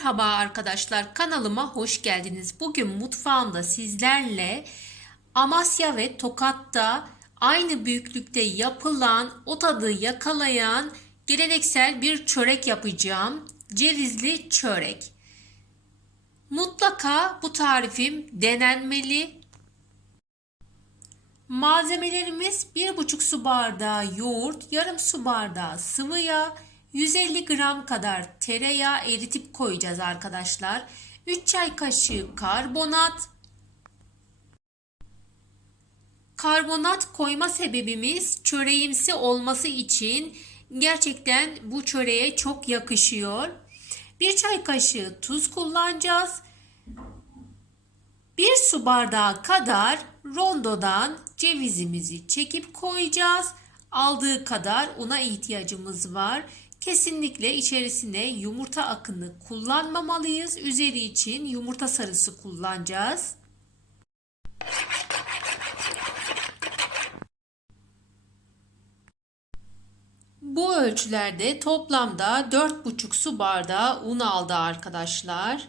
Merhaba arkadaşlar kanalıma hoş geldiniz. Bugün mutfağımda sizlerle Amasya ve Tokat'ta aynı büyüklükte yapılan o tadı yakalayan geleneksel bir çörek yapacağım. Cevizli çörek. Mutlaka bu tarifim denenmeli. Malzemelerimiz 1,5 su bardağı yoğurt, yarım su bardağı sıvı yağ, 150 gram kadar tereyağı eritip koyacağız arkadaşlar. 3 çay kaşığı karbonat. Karbonat koyma sebebimiz çöreğimsi olması için gerçekten bu çöreğe çok yakışıyor. 1 çay kaşığı tuz kullanacağız. 1 su bardağı kadar rondodan cevizimizi çekip koyacağız. Aldığı kadar una ihtiyacımız var. Kesinlikle içerisine yumurta akını kullanmamalıyız. Üzeri için yumurta sarısı kullanacağız. Bu ölçülerde toplamda 4,5 su bardağı un aldı arkadaşlar.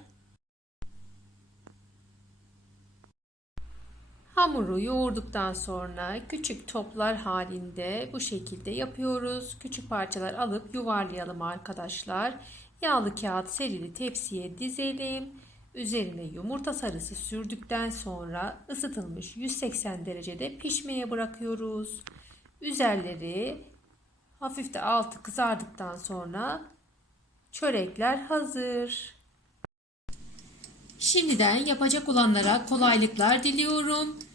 Hamuru yoğurduktan sonra küçük toplar halinde bu şekilde yapıyoruz. Küçük parçalar alıp yuvarlayalım arkadaşlar. Yağlı kağıt serili tepsiye dizelim. Üzerine yumurta sarısı sürdükten sonra ısıtılmış 180 derecede pişmeye bırakıyoruz. Üzerleri hafif de altı kızardıktan sonra çörekler hazır. Şimdiden yapacak olanlara kolaylıklar diliyorum.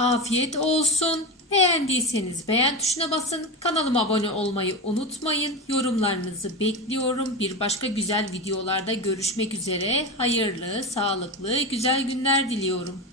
Afiyet olsun. Beğendiyseniz beğen tuşuna basın. Kanalıma abone olmayı unutmayın. Yorumlarınızı bekliyorum. Bir başka güzel videolarda görüşmek üzere. Hayırlı, sağlıklı, güzel günler diliyorum.